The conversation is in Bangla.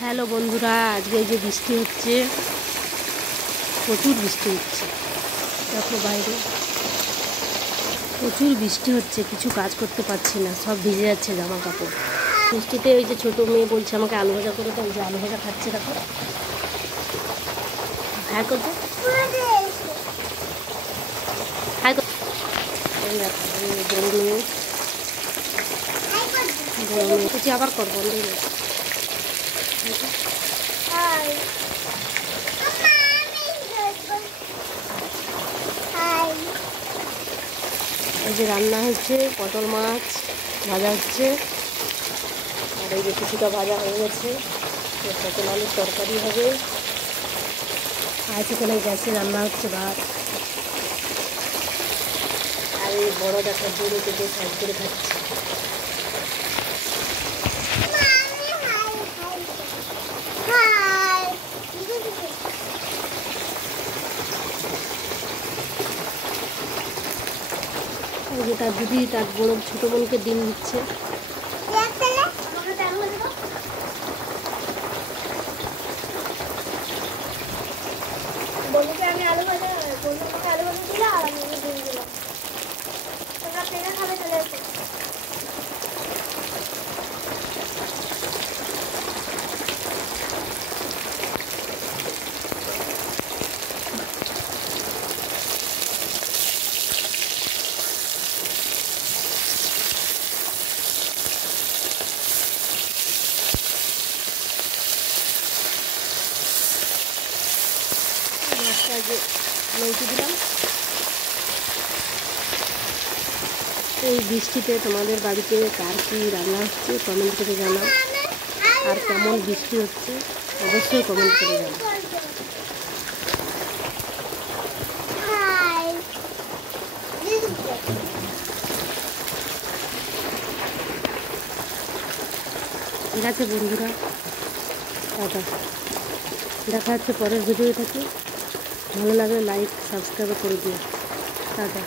হ্যালো বন্ধুরা, আজকে এই যে বৃষ্টি হচ্ছে, প্রচুর বৃষ্টি হচ্ছে। দেখো বাইরে প্রচুর বৃষ্টি হচ্ছে, কিছু কাজ করতে পারছি না, সব ভিজে যাচ্ছে জামা কাপড়। বৃষ্টিতে ওই যে ছোটো মেয়ে বলছে আমাকে আলু ভাজা করে দাও, যে আলু ভাজা খাচ্ছে। দেখো হ্যাঁ করতে হ্যাঁ বড় মেয়ে বলছি আবার করবো। এই যে রান্না হচ্ছে, পটল মাছ ভাজা হচ্ছে, আর এই যে কিছুটা ভাজা হয়ে গেছে, পটল আলুর তরকারি হবে। আর সেখানে গ্যাসে রান্না হচ্ছে ভাত। আর এই বড় দেখার জন্য কেটে সাইড করে খাচ্ছে। এই যে তার দিদি তার বড় ছোটো বোনকে ডিম দিচ্ছে। আমি আলু ভাজা দিলাম আর আমি ডিম দিলাম। তোমরা পেলে খাবে চলে এসো। লৌকি দিলাম। এই বৃষ্টিতে তোমাদের বাড়িতে কার কী রান্না হচ্ছে কমেন্ট করে জানাও, আর কেমন বৃষ্টি হচ্ছে অবশ্যই কমেন্ট করে জানাও। ঠিক আছে বন্ধুরা, টাটা। দেখা হচ্ছে পরের ভিডিও থেকে। ভালো লাগলে লাইক সাবস্ক্রাইব করে দিও। টাটা।